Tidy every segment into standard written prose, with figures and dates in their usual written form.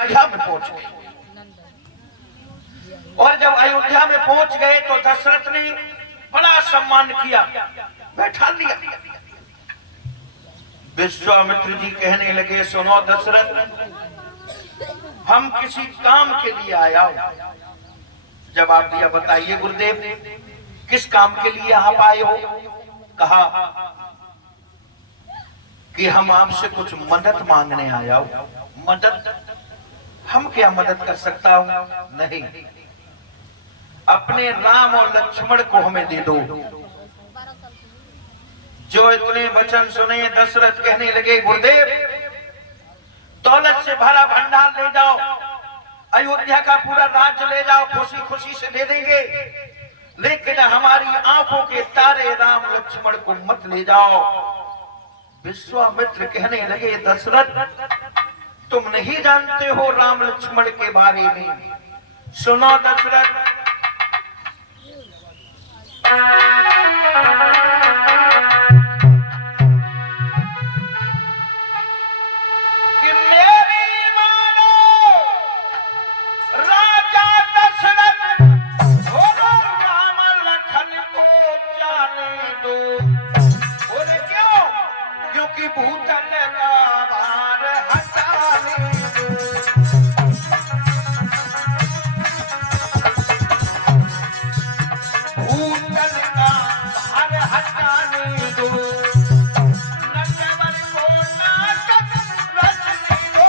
अयोध्या में पहुंच गए। और जब अयोध्या में पहुंच गए तो दशरथ ने बड़ा सम्मान किया, बैठा लिया। विश्वामित्र जी कहने लगे, सुनो दशरथ, हम किसी काम के लिए आया हूं। जवाब दिया, बताइए गुरुदेव, किस काम के लिए आप आए हो? कहा कि हम आपसे कुछ मदद मांगने आया हूं। मदद? हम क्या मदद कर सकता हूं? नहीं, अपने राम और लक्ष्मण को हमें दे दो। जो इतने वचन सुने दशरथ कहने लगे, गुरुदेव, दौलत से भरा भंडार ले जाओ, अयोध्या का पूरा राज्य ले जाओ, खुशी खुशी से दे देंगे, लेकिन हमारी आंखों के तारे राम लक्ष्मण को मत ले जाओ। विश्वामित्र कहने लगे, दशरथ, तुम नहीं जानते हो राम लक्ष्मण के बारे में। सुनो दशरथ, कि मेरी मानो राजा दशरथ, बोलो राम लखन को जाने दो। बोले क्यों? क्योंकि भूतल का भार हटाने दो। भूतल का भार हटाने दो। नटवर को नाटक रचने दो।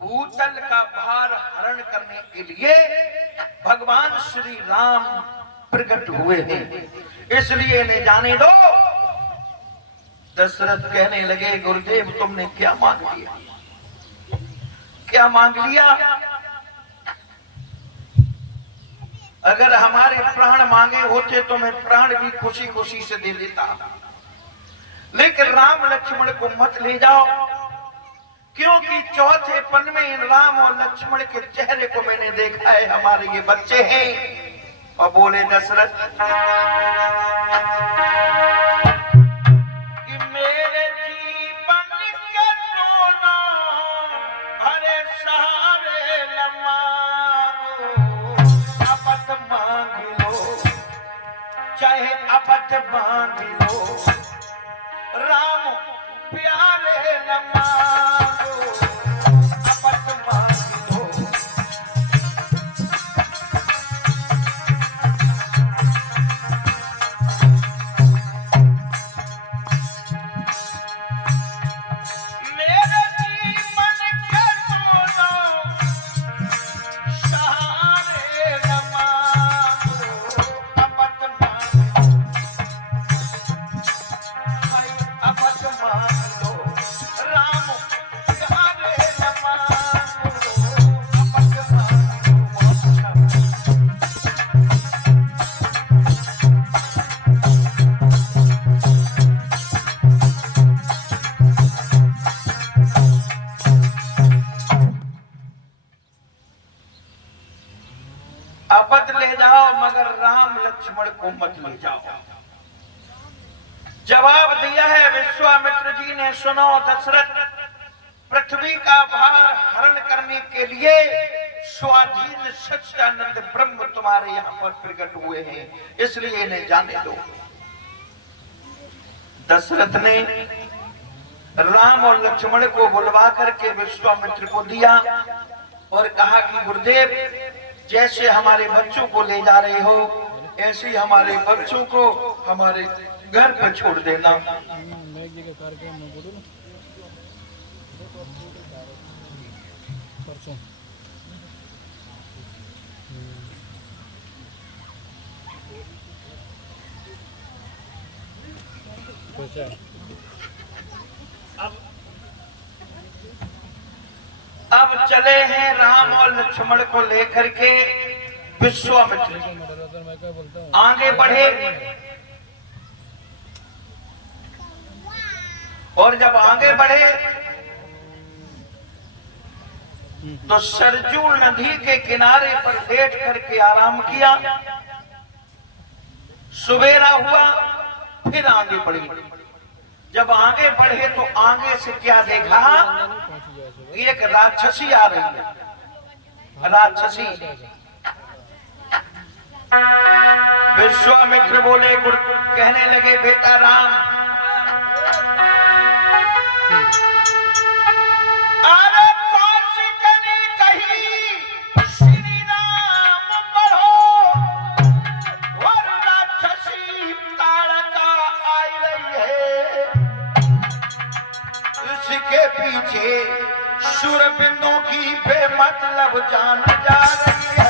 भूतल का भार हरण करने के लिए भगवान श्री राम प्रकट हुए हैं, इसलिए इन्हें जाने दो। दशरथ कहने लगे, गुरुदेव, तुमने क्या मांग लिया? क्या मांग लिया? अगर हमारे प्राण मांगे होते तो मैं प्राण भी खुशी खुशी से दे देता, लेकिन राम लक्ष्मण को मत ले जाओ, क्योंकि चौथे पन में इन राम और लक्ष्मण के चेहरे को मैंने देखा है, हमारे ये बच्चे हैं। और बोले दशरथ कि मेरे जीवन के दोनों हरे सहारे न मांगो, अपत मांग लो, चाहे अपत मांग लो, राम प्यारे न मांगो, अपत मांग लो। मेरे जीवन के दोनों सहारे न मांगो, अपत मांग लो, भाई अपत मांग लो, राम प्यारे न मांगो, अपत मांग लो। अपत ले जाओ, मगर राम लक्ष्मण को मत ले जाओ। जवाब दिया है विश्वामित्र जी ने, सुनो दशरथ, पृथ्वी का भार हरण करने के लिए स्वाधीन सच्चिदानंद ब्रह्म तुम्हारे यहाँ पर प्रकट हुए हैं, इसलिए इन्हें जाने दो। दशरथ ने राम और लक्ष्मण को बुलवा करके विश्वामित्र को दिया और कहा कि गुरुदेव, जैसे हमारे बच्चों को ले जा रहे हो, ऐसे हमारे बच्चों को हमारे घर पर छोड़ देना। अब चले हैं राम और लक्ष्मण को लेकर के विश्वामित्र आगे बढ़े, और जब आगे बढ़े तो सरजू नदी के किनारे पर बैठ करके आराम किया। सुबेरा हुआ, फिर आगे बढ़े। जब आगे बढ़े तो आगे से क्या देखा, एक राक्षसी आ रही है। राक्षसी विश्वामित्र बोले, कहने लगे बेटा राम, अरे कौन सी कनी कही श्री राम बढ़ो, और राक्षसी ताड़का आई रही है। इसके पीछे शूरबिंदु की बेमतलब जान जा रही है।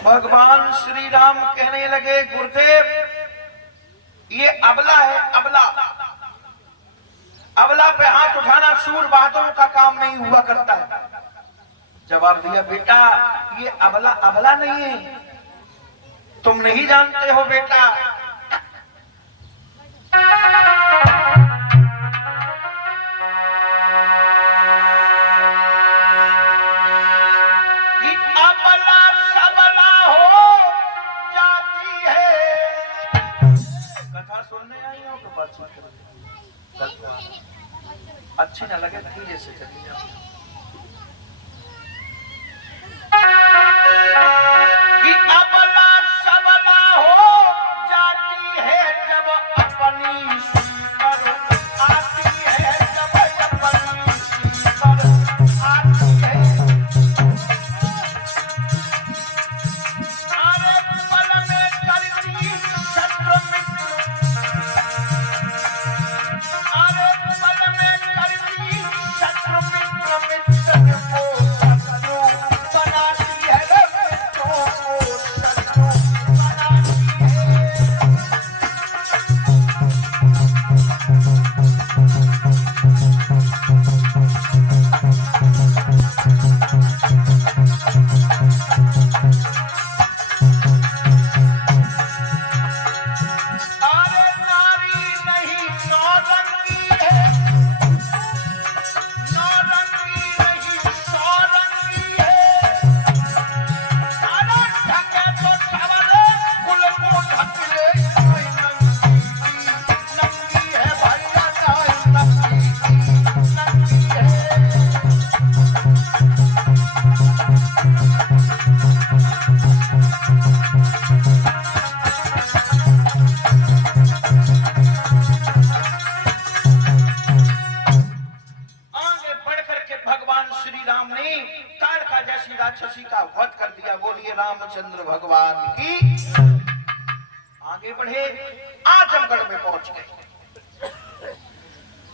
भगवान श्री राम कहने लगे, गुरुदेव ये अबला है, अबला। अबला पे हाथ उठाना शूर बहादुरों का काम नहीं हुआ करता है। जवाब दिया, बेटा ये अबला अबला नहीं है, तुम नहीं जानते हो बेटा। अच्छी ना लगे धीरे से चली जाओ। कि अबला सबला हो जाती है जब अपनी पर आती है, जब अपनी पर आती है। अरे पल में करती शत्रु मित्र, अरे पल में करती शत्रु मित्र, मित्र को शत्रु बनाती है, मित्रों को शत्रु बनाती है। अरे नारी नहीं नौरंगी है, नौरंगी नहीं सौरंगी है। सारा ढके तो सवले, कुल को ढक ले कोई नंगी है भैया, नंगी है। आगे बढ़ करके भगवान श्री राम ने ताड़का जैसी राक्षसी का वध कर दिया। बोलिए रामचंद्र भगवान की। आगे बढ़े, आजमगढ़ में पहुंच गए।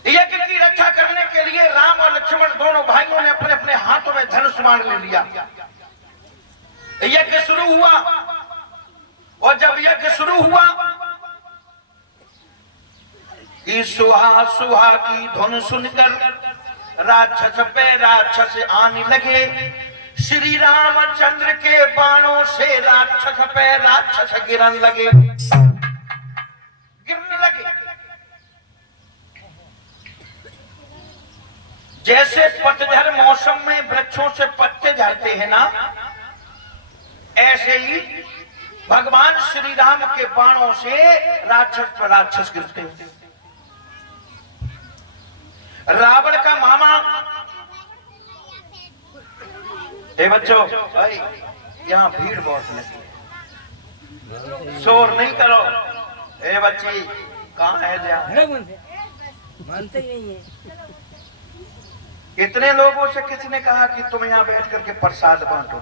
यज्ञ की रक्षा करने के लिए राम और लक्ष्मण दोनों भाइयों ने अपने अपने हाथों में धनुष बाण ले लिया। यज्ञ शुरू हुआ, और जब यज्ञ शुरू हुआ कि सुहा सुहा की धुन सुनकर राक्षस पे राक्षस आने लगे। श्री रामचंद्र के बाणों से राक्षस पे राक्षस गिरने लगे। जैसे पतझड़ मौसम में वृक्षों से पत्ते झड़ते हैं ना, ऐसे ही भगवान श्री राम के बाणों से राक्षस पर राक्षस गिरते हैं। रावण का मामा, ए बच्चों भाई यहाँ भीड़ बहुत लगी, शोर नहीं करो। ए बच्ची कहाँ है ध्यान, मानते ही नहीं है। इतने लोगों से किसने कहा कि तुम यहाँ बैठ करके प्रसाद बांटो,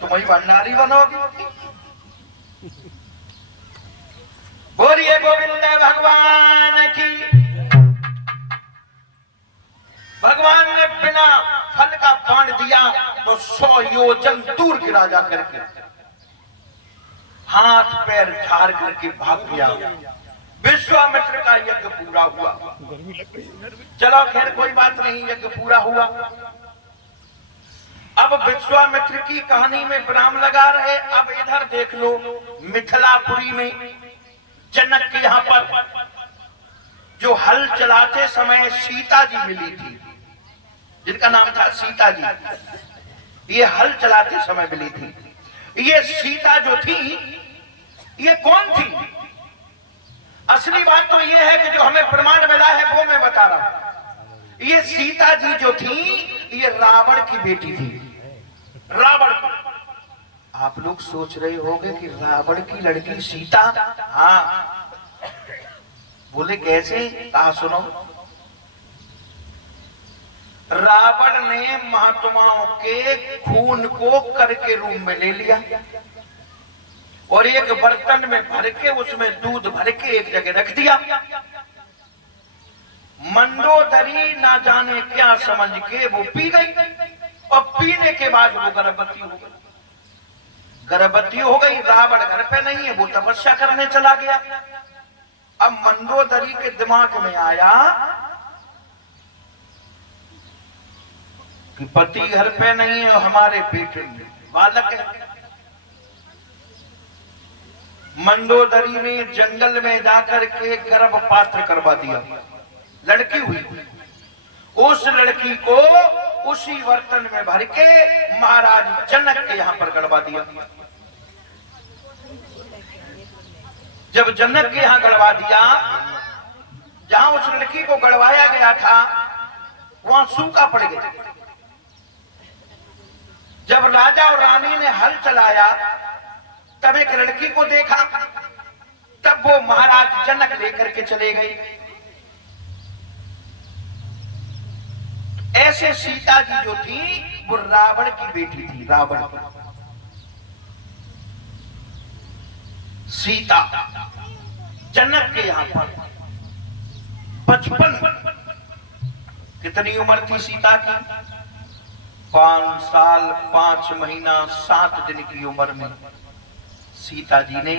तुम ही भंडारी बनोगी। बोलिए गोविंद भगवान की। भगवान ने बिना फल का बाण दिया तो 100 योजन दूर गिरा जा करके, हाथ पैर झाड़ करके भाग गया। विश्वामित्र का यज्ञ पूरा हुआ। चलो खैर कोई बात नहीं, यज्ञ पूरा हुआ। अब विश्वामित्र की कहानी में विराम लगा रहे। अब इधर देख लो, मिथिलापुरी में जनक के यहाँ पर जो हल चलाते समय सीता जी मिली थी, जिनका नाम था सीता जी, ये हल चलाते समय मिली थी। ये सीता जो थी, ये कौन थी? असली बात तो ये है कि जो हमें प्रमाण मिला है वो मैं बता रहा हूं। ये सीता जी जो थी, ये रावण की बेटी थी। रावण की। आप लोग सोच रहे होंगे कि रावण की लड़की सीता, हाँ, बोले कैसे? कहा सुनो। रावण ने महात्माओं के खून को कर के रूप में ले लिया और एक बर्तन में भर के उसमें दूध भर के एक जगह रख दिया। मंदोदरी ना जाने क्या समझ के वो पी गई और पीने के बाद वो गर्भवती हो गई। गर्भवती हो गई, रावण घर पे नहीं है, वो तपस्या करने चला गया। अब मंदोदरी के दिमाग में आया कि पति घर पे नहीं है, हमारे पेट में बालक है। मंदोदरी ने जंगल में जाकर के गर्भपात करवा दिया, लड़की हुई। उस लड़की को उसी बर्तन में भर के महाराज जनक के यहाँ पर गड़वा दिया। जब जनक के यहाँ गड़वा दिया, जहां उस लड़की को गड़वाया गया था वहां सूखा पड़ गया। जब राजा और रानी ने हल चलाया तब एक लड़की को देखा, तब वो महाराज जनक लेकर के चले गए। ऐसे सीता जी जो थी वो रावण की बेटी थी। रावण सीता जनक के यहां पर 55, कितनी उम्र थी सीता की? 5 साल 5 महीना 7 दिन की उम्र में सीता जी ने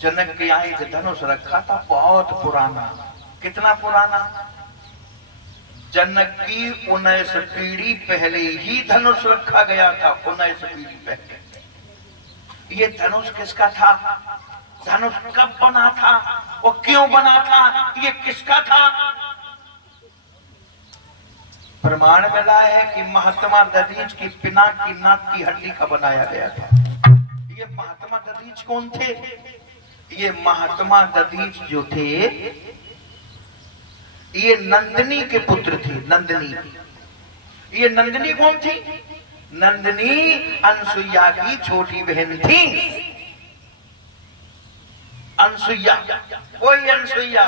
जनक के यहाँ एक धनुष रखा था, बहुत पुराना। कितना पुराना? जनक की 19 पीढ़ी पहले ही धनुष रखा गया था। 19 पीढ़ी पहले। ये धनुष किसका था? धनुष कब बना था और क्यों बना था? ये किसका था? प्रमाण मिला है कि महात्मा दधीच की पिनाक की नाक की हड्डी का बनाया गया था। ये महात्मा दधीच कौन थे? ये महात्मा दधीच जो थे, ये नंदिनी के पुत्र थे। नंदिनी, ये नंदिनी कौन थी? नंदिनी अनसुईया की छोटी बहन थी। अनसुईया, कोई अनसुईया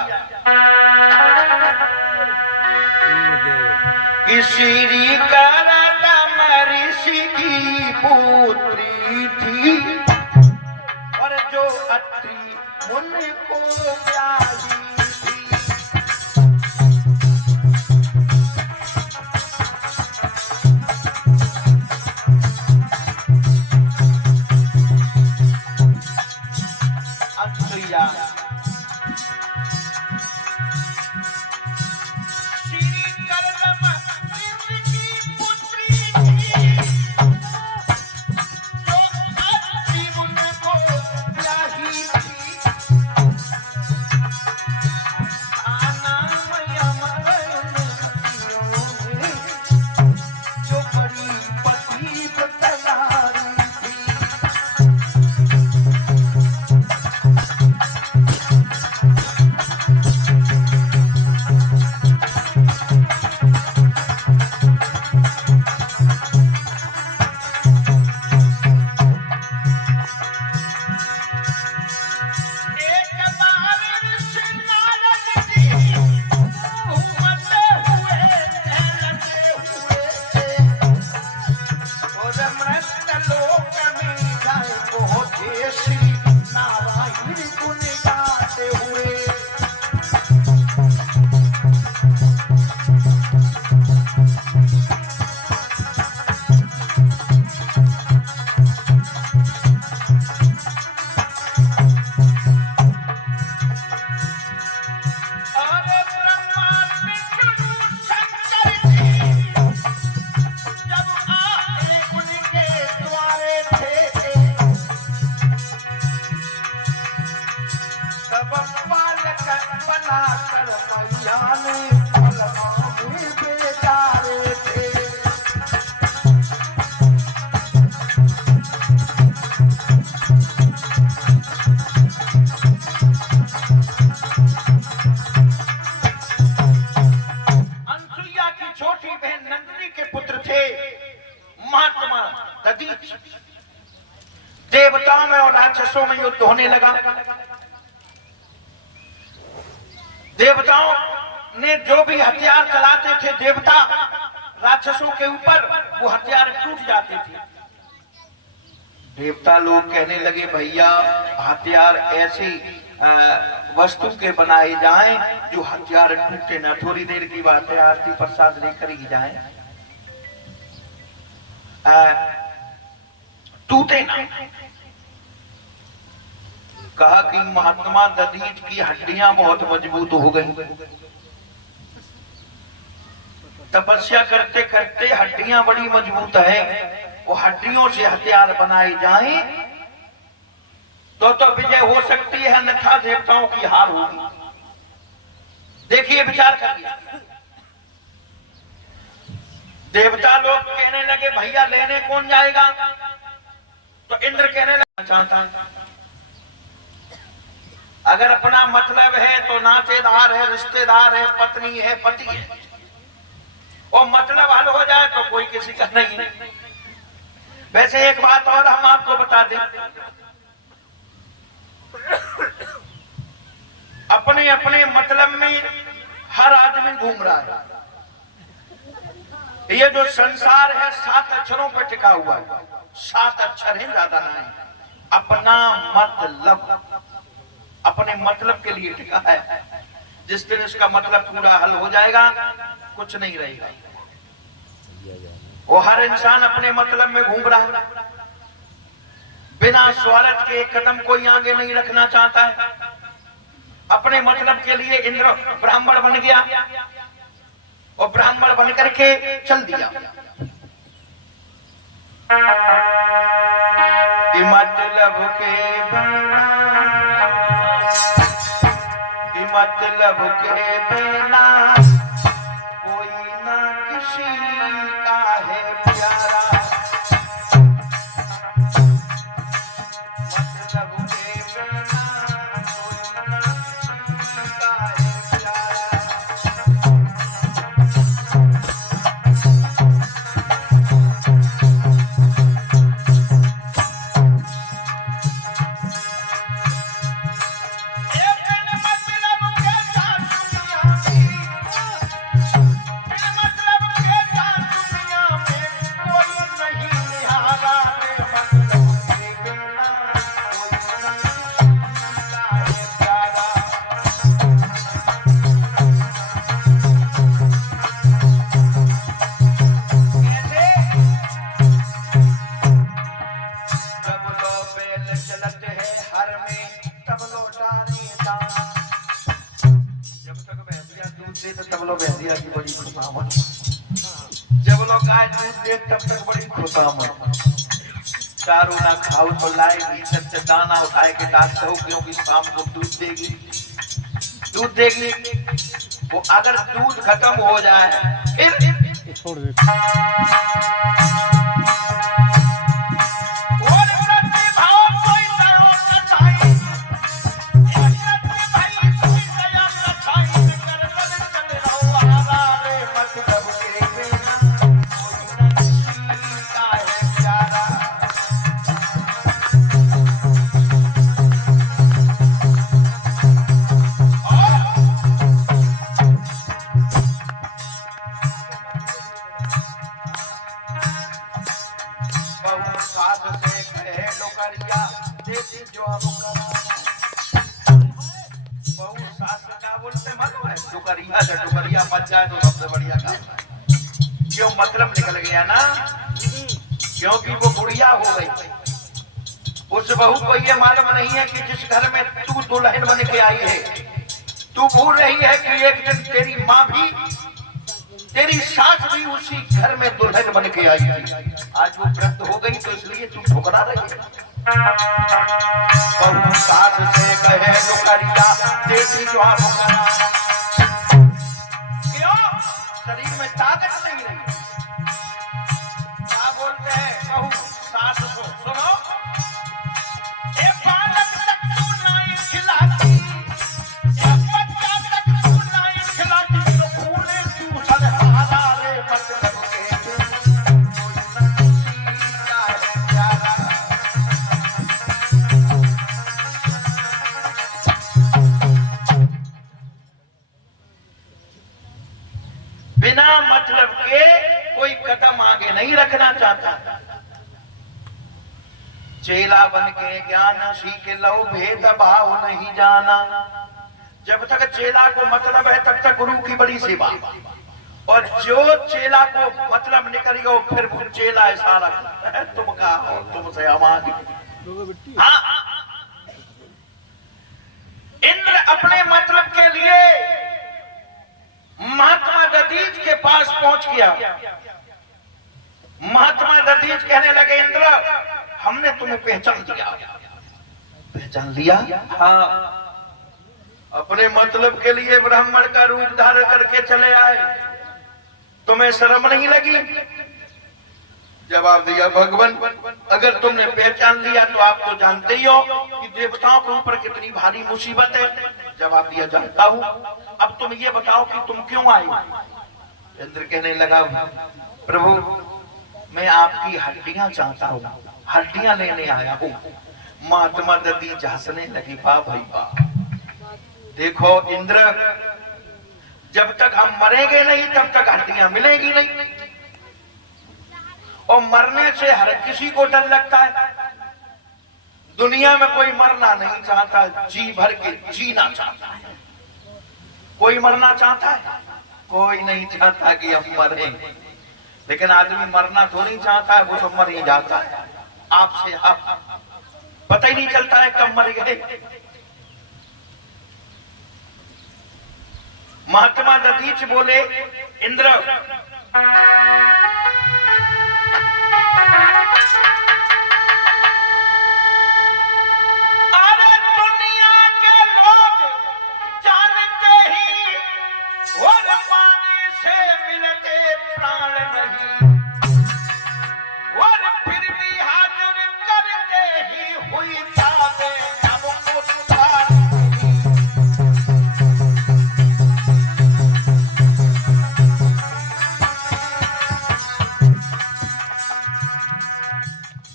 श्री करदम ऋषि की पुत्री थी और जो अत्रि मुनि को प्यारी थी। अनसुईया श्री करदम ऋषि की पुत्री थी। कर मैया ने पलकों में बेचारे थे। अनसुईया की छोटी बहन नंदिनी के पुत्र थे महात्मा दधीच। देवताओं में और राक्षसों में युद्ध होने लगा। देवताओं ने जो भी हथियार चलाते थे देवता राक्षसों के ऊपर, वो हथियार टूट जाते थे। देवता लोग कहने लगे भैया हथियार ऐसी वस्तु के बनाए जाएं जो हथियार टूटे ना। थोड़ी देर की बात है, आरती प्रसाद लेकर ही जाएं, टूटे ना। कहा कि महात्मा दधीच की हड्डियां बहुत मजबूत हो गई। तपस्या करते करते हड्डियां बड़ी मजबूत है, वो हड्डियों से हथियार बनाए जाएं तो विजय हो सकती है, अन्यथा देवताओं की हार होगी। देखिए विचार करिए। देवता लोग कहने लगे भैया लेने कौन जाएगा? तो इंद्र कहने लगा चाहता है अगर अपना मतलब है तो नातेदार है, रिश्तेदार है, पत्नी है, पति है, और मतलब हल हो जाए तो कोई किसी का नहीं है। वैसे एक बात और हम आपको बता दें, अपने अपने मतलब में हर आदमी घूम रहा है। ये जो संसार है 7 अक्षरों पर टिका हुआ है। 7 अक्षर है, ज्यादा नहीं। अपना मतलब, अपने मतलब के लिए टिका है। जिस दिन इसका मतलब पूरा हल हो जाएगा कुछ नहीं रहेगा। वो हर इंसान अपने मतलब में घूम रहा है। बिना स्वार्थ के एक कदम कोई आगे नहीं रखना चाहता है। अपने मतलब के लिए इंद्र ब्राह्मण बन गया और ब्राह्मण बन करके चल दिया। मतलब के बिना, मतलब के बिना कोई ना किसी का है प्यारा। मतलब के बिना कोई ना किसी का है प्यारा। तब लोग भैंसिया की बड़ी खुशामद, जब लोग गाय दूध दे तब तक बड़ी खुशामद। चारों ना खाओ तो लाए भीतर से दाना उठाए के डालते हो, क्योंकि शाम को दूध देगी। दूध देगी वो अगर दूध खत्म हो जाए फिर छोड़ दे। डुकरिया मच जाए तो सबसे बढ़िया काम है। क्यों? मतलब निकल गया ना, क्योंकि वो बुढ़िया हो गई। उस बहू को ये मालूम नहीं है कि जिस घर में तू दुल्हन बन के आई है, तू भूल रही है कि एक दिन तेरी माँ भी, तेरी सास भी उसी घर में दुल्हन बन के आई थी। आज वो वृद्ध हो गई तो इसलिए तू ठुकरा रही है। बहू सास से कहे डुकरिया देखी जो आप क्यों शरीर में ताकत नहीं रही। क्या बोलते हैं कहूँ 700 सुनो। ए बालक तक तू नहीं खिलाती, ए बच्चा तक तू नहीं खिलाती, तो फूले क्यों सर हजारे मतलब बिना मतलब के कोई कदम आगे नहीं रखना चाहता। चेला बन के ज्ञान सीख लो भेद भाव नहीं जाना। जब तक चेला को मतलब है तब तक गुरु की बड़ी सेवा, और जो चेला को मतलब निकल गया फिर वो चेला इशारा करता है तुम कहा हो, तुमसे हमारी। हाँ, इंद्र अपने मतलब के लिए महात्मा दधीच के पास पहुंच गया। महात्मा दधीच कहने लगे इंद्र हमने तुम्हें पहचान दिया। पहचान लिया? हाँ। अपने मतलब के लिए ब्राह्मण का रूप धारण करके चले आए, तुम्हें शर्म नहीं लगी? जवाब दिया भगवान अगर तुमने पहचान लिया तो आप तो जानते ही हो कि देवताओं के ऊपर कितनी भारी मुसीबत है। जवाब दिया जानता हूं, अब तुम ये बताओ कि तुम क्यों आए? इंद्र कहने लगा प्रभु मैं आपकी हड्डियां चाहता हूं, हड्डियां लेने आया हूं। महात्मा दधीच हंसने लगी वाह भाई वाह। देखो इंद्र जब तक हम मरेंगे नहीं तब तक हड्डियां मिलेगी नहीं, और मरने से हर किसी को डर लगता है। दुनिया में कोई मरना नहीं चाहता, जी भर के जीना चाहता है। कोई मरना चाहता है? कोई नहीं चाहता कि हम मरें, लेकिन आदमी मरना तो नहीं चाहता है, वो तो मर ही जाता है। आपसे आप पता ही नहीं चलता है कब मर गए। महात्मा दधीच बोले इंद्र अरे दुनिया के लोग जानते ही और पानी से मिलते प्राण नहीं, और फिर भी हाजिर करते ही हुई जावे अब उत्तर।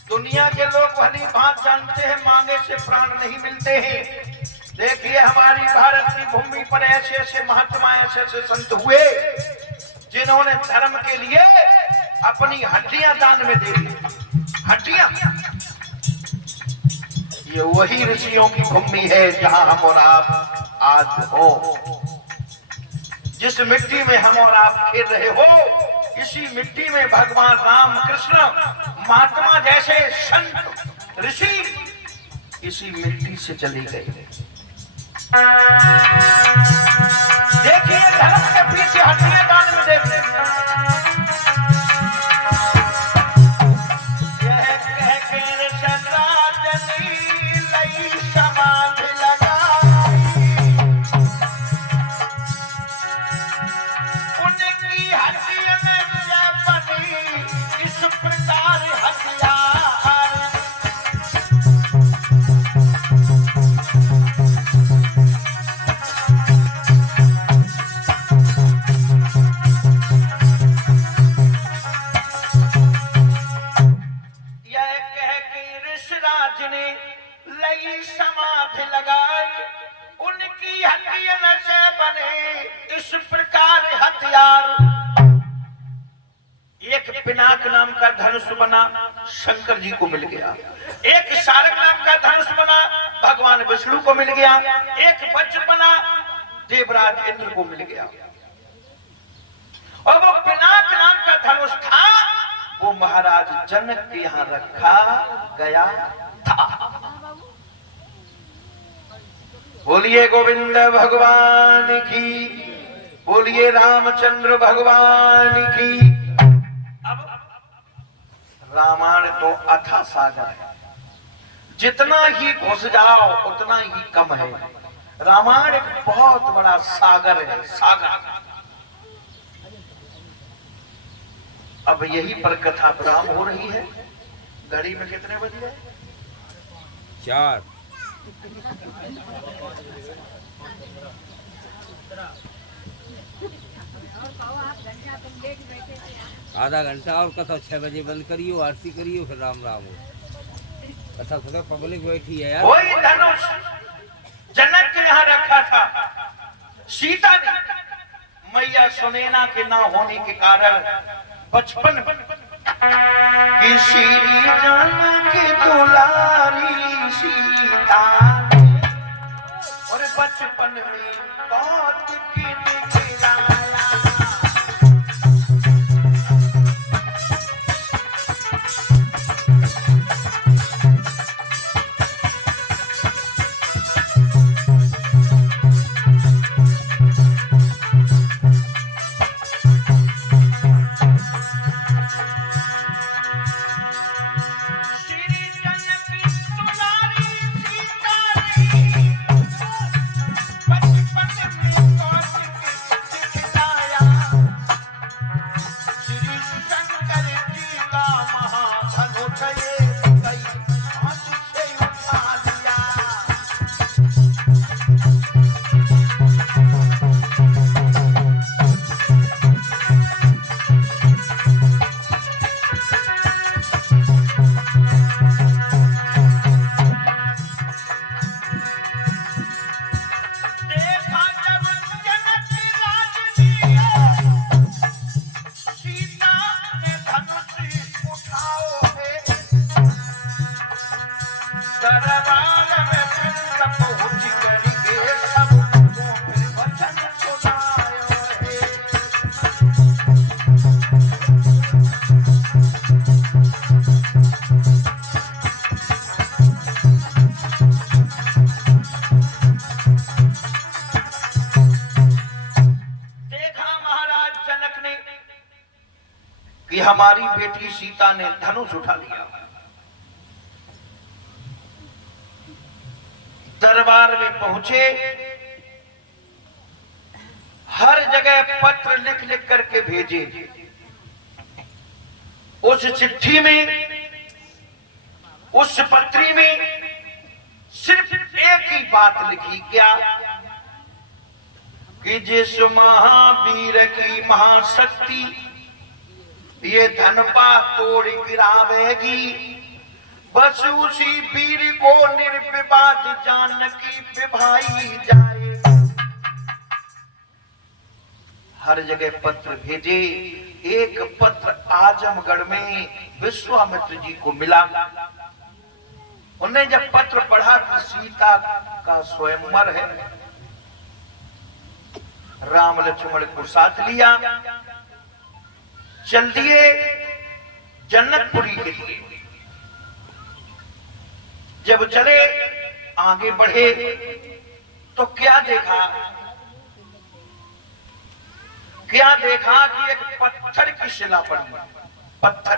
दुनिया के लोग भली बात जानते हैं मांगे से प्राण नहीं मिलते हैं। देखिए हमारी भारत की भूमि पर ऐसे ऐसे महात्मा ऐसे ऐसे संत हुए जिन्होंने धर्म के लिए अपनी हड्डियां दान में दे दी। हड्डियां, ये वही ऋषियों की भूमि है जहां हम और आप आज हो। जिस मिट्टी में हम और आप खेल रहे हो इसी मिट्टी में भगवान राम कृष्ण महात्मा जैसे संत ऋषि इसी मिट्टी से चले गए। देखिए धर्म के पीछे हड्डियां दान में देखिए। यह कह के सराजनी लई समाधि लगाई, उनकी हड्डियां में बनी इस प्रकार हथियार। समाधि लगाई, उनकी हड्डियों से बने इस प्रकार हथियार। एक पिनाक नाम का धनुष बना शंकर जी को मिल गया, एक शारंग नाम का धनुष बना भगवान विष्णु को मिल गया, एक वज्र बना देवराज इंद्र को मिल गया, और वो पिनाक नाम का धनुष था वो महाराज जनक के यहाँ रखा गया था। बोलिए गोविंद भगवान की, बोलिए रामचंद्र भगवान की। अब रामायण तो अथाह सागर है, जितना ही घुस जाओ उतना ही कम है। रामायण एक बहुत बड़ा सागर है, सागर। अब यही पर कथा विराम हो रही है। घड़ी में कितने बज गए? 4। आधा घंटा और कथा 6 बजे बंद करियो, आरती करियो, फिर राम राम हो। कथा खत्म, पब्लिक बैठी है यार। वही धनुष जनक के यहाँ रखा था। सीता ने मैया सुनैना के ना होने के कारण बचपन की श्री जानकी दुलारी सीता और बचपन में बहुत की दिखलाया। कि हमारी बेटी सीता ने धनुष उठा लिया। दरबार में पहुंचे, हर जगह पत्र लिख लिख करके भेजे। उस चिट्ठी में, उस पत्री में सिर्फ एक ही बात लिखी, क्या? कि जिस महावीर की महाशक्ति ये धनपा तोड़ गिरावेगी, बस उसी वीर को निर्विवाद जानकी विभाई जाए। हर जगह पत्र भेजे। एक पत्र आजमगढ़ में विश्वामित्र जी को मिला। उन्होंने जब पत्र पढ़ा कि सीता का स्वयंवर है, राम लक्ष्मण को साथ लिया, चल दिए जनकपुरी के लिए। जब चले, आगे बढ़े तो क्या देखा? क्या देखा कि एक पत्थर की शिला पड़ी। पत्थर।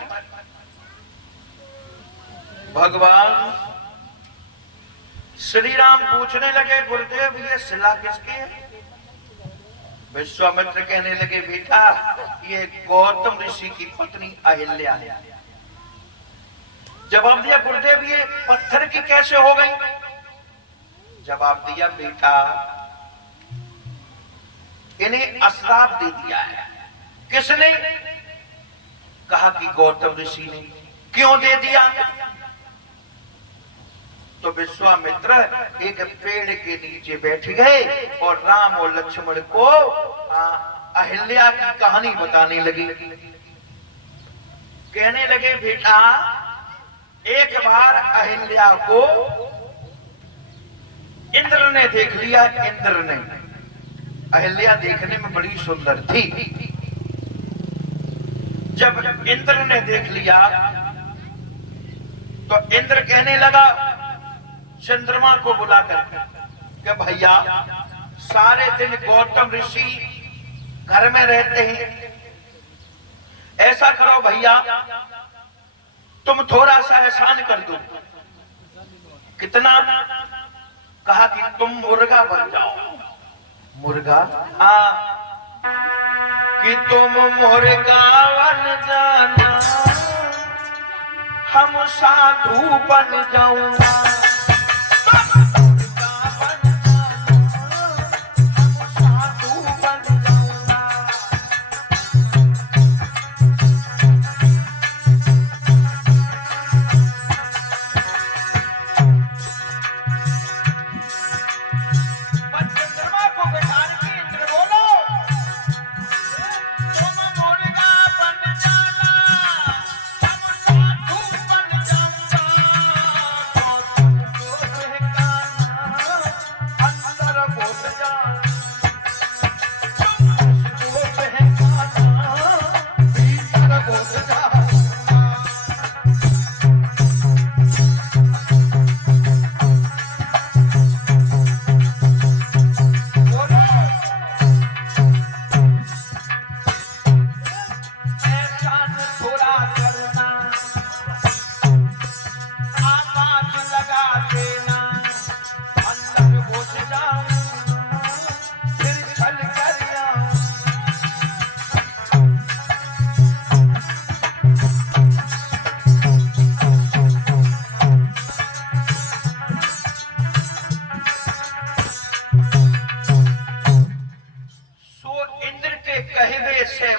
भगवान श्री राम पूछने लगे, गुरुदेव ये शिला किसकी है? विश्वामित्र कहने लगे, बेटा ये गौतम ऋषि की पत्नी अहिल्या है। जवाब दिया, गुरुदेव ये पत्थर की कैसे हो गई? जवाब दिया, बेटा इन्हें अश्राप दे दिया है। किसने? कहा कि गौतम ऋषि ने। क्यों दे दिया? तो विश्वामित्र एक पेड़ के नीचे बैठ गए और राम और लक्ष्मण को अहिल्या की कहानी बताने लगे। कहने लगे, बेटा एक बार अहिल्या को इंद्र ने देख लिया। इंद्र ने, अहिल्या देखने में बड़ी सुंदर थी। जब इंद्र ने देख लिया तो इंद्र कहने लगा चंद्रमा को बुलाकर कि भैया सारे दिन गौतम ऋषि घर में रहते हैं, ऐसा करो भैया तुम थोड़ा सा एहसान कर दो। कितना? कहा कि तुम मुर्गा बन जाओ। मुर्गा? हाँ, कि तुम मुर्गा बन जाना, हम साधु बन जाऊंगा।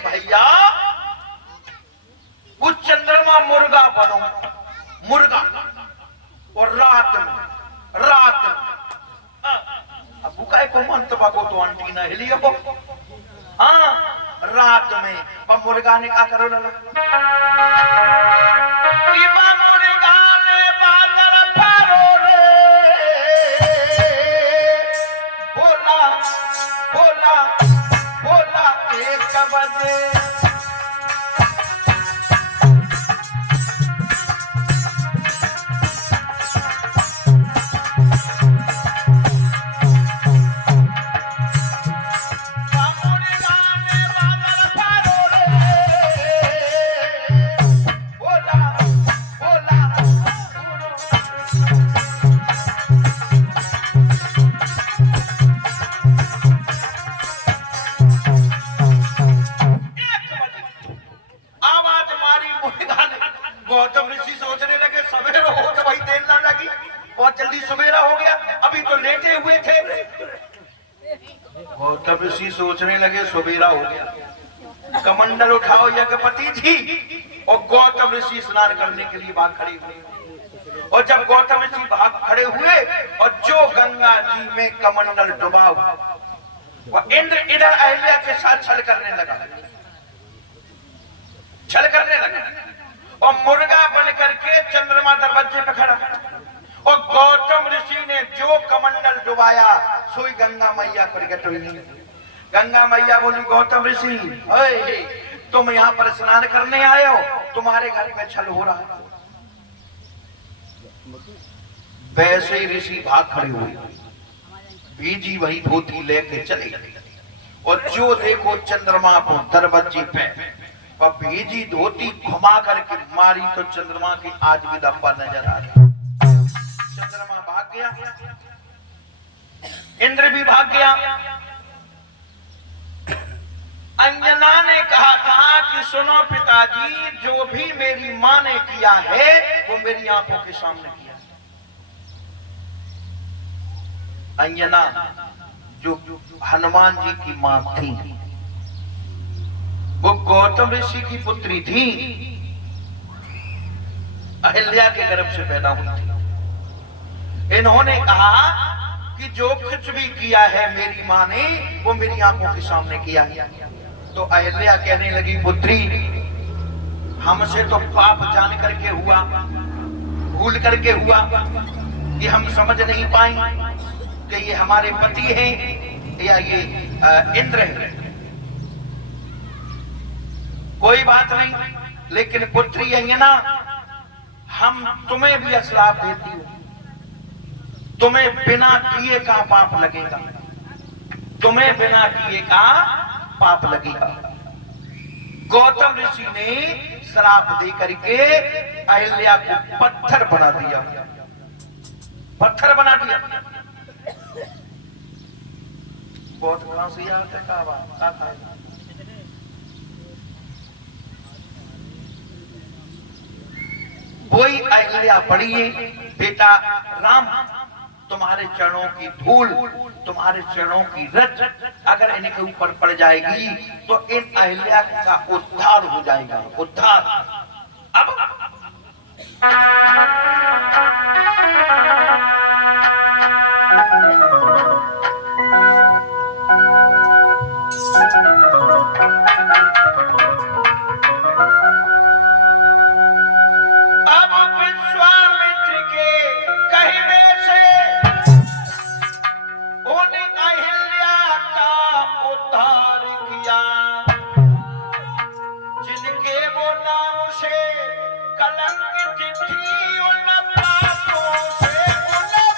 भैया वो चंद्रमा मुर्गा बनो, मुर्गा, और रात में अब बुकाए को मन तो बाको तो आंटी ना हिलियो को। हाँ, रात में पर मुर्गा ने क्या करो लगा मुर्गा ने बादर फारो रे, बोला बोला बोला 1 बजे गौतम ऋषि सोचने लगे सवेरा हो तो भाई देर ना लगी, बहुत जल्दी सवेरा हो गया, अभी तो लेटे हुए थे। गौतम ऋषि सोचने लगे सवेरा हो गया, कमंडल उठाओ यज्ञपति जी, और गौतम ऋषि स्नान करने के लिए भाग खड़े हुए। और जब गौतम ऋषि भाग खड़े हुए और जो गंगा जी में कमंडल डुबा हुआ, और इंद्र इधर अहिल्या के साथ छल करने लगा, छल करने लगा, और मुर्गा बन करके चंद्रमा दरवाजे पे खड़ा, और गौतम ऋषि ने जो कमंडल डुबाया सोई गंगा मैया प्रकट हुई। गंगा मैया बोली गौतम ऋषि, तुम यहाँ पर स्नान करने आए हो, तुम्हारे घर में छल हो रहा है। वैसे ही ऋषि भाग खड़े हुए, बीजी वही धोती लेके चले गए, और जो देखो चंद्रमा को दरवाजे पे और भेजी धोती घुमा करके मारी तो चंद्रमा की आज भी दब्बा नजर आ गया। चंद्रमा भाग गया, इंद्र भी भाग गया। अंजना ने कहा था कि सुनो पिताजी, जो भी मेरी माँ ने किया है वो मेरी आंखों के सामने किया। अंजना जो हनुमान जी की माँ थी, वो गौतम ऋषि की पुत्री थी, अहिल्या के गर्भ से पैदा हुई थी। इन्होंने कहा कि जो कुछ भी किया है मेरी माँ ने वो मेरी आंखों के सामने किया है। तो अहिल्या कहने लगी पुत्री, हमसे तो पाप जान करके हुआ, भूल करके हुआ, कि हम समझ नहीं पाए कि ये हमारे पति हैं या ये इंद्र है। कोई बात नहीं, लेकिन पुत्री अंजना, हम तुम्हें भी श्राप देती हूँ, तुम्हें बिना किए का पाप लगेगा, तुम्हें बिना किए का पाप लगेगा। गौतम ऋषि ने श्राप दे करके अहिल्या को पत्थर बना दिया, पत्थर बना दिया। बहुत खांसी आते का बात आता है। वही अहिल्या पड़ी है, बेटा राम तुम्हारे चरणों की धूल, तुम्हारे चरणों की रज अगर इनके ऊपर पड़ जाएगी तो इन अहिल्या का उद्धार हो जाएगा, उद्धार। अब विश्वामित्र के कहने से उन्हें अहिल्या का उद्धार किया, जिनके वो नाम से कलंकित थी उन पापों से उन्हें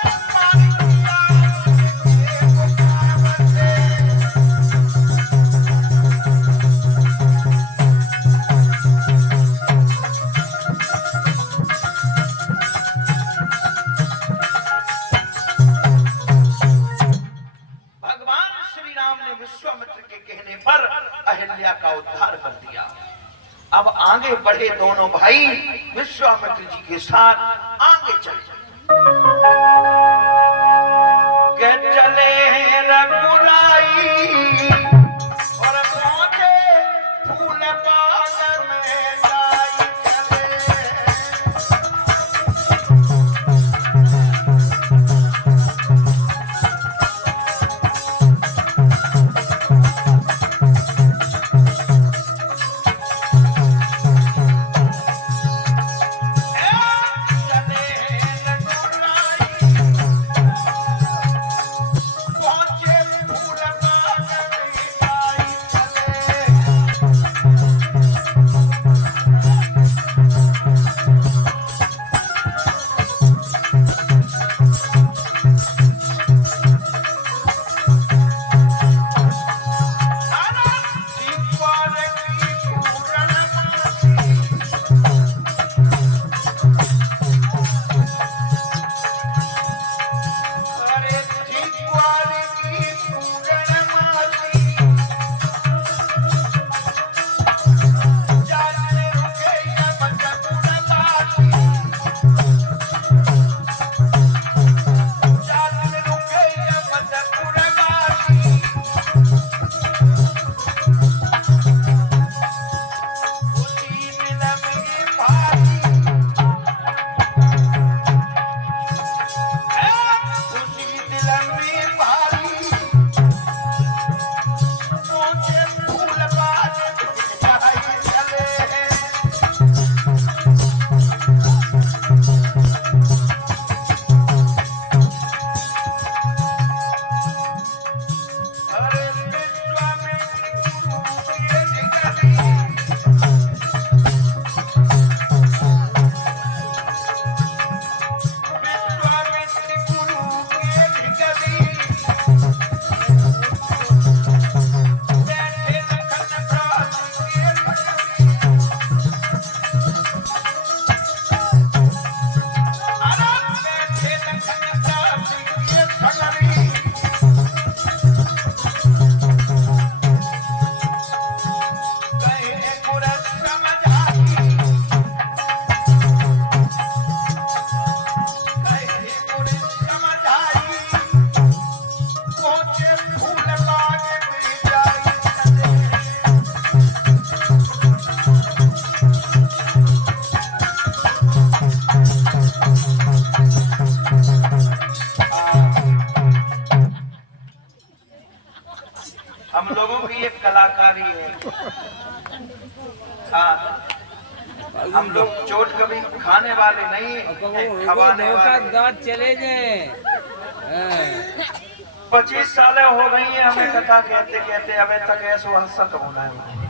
विश्वामित्र के कहने पर अहिल्या का उद्धार कर दिया। अब आगे बढ़े दोनों भाई विश्वामित्र जी के साथ आगे चले। चले रघुराई और पहुंचे फूल बाग में जाई चले। हम लोगों की एक कलाकारी है। हाँ, हम लोग चोट कभी खाने वाले नहीं हैं, खवाने वाले। चले जाए 25 साल हो गई है हमें कथा कहते कहते, अबे तक ऐसा हंसत होना है।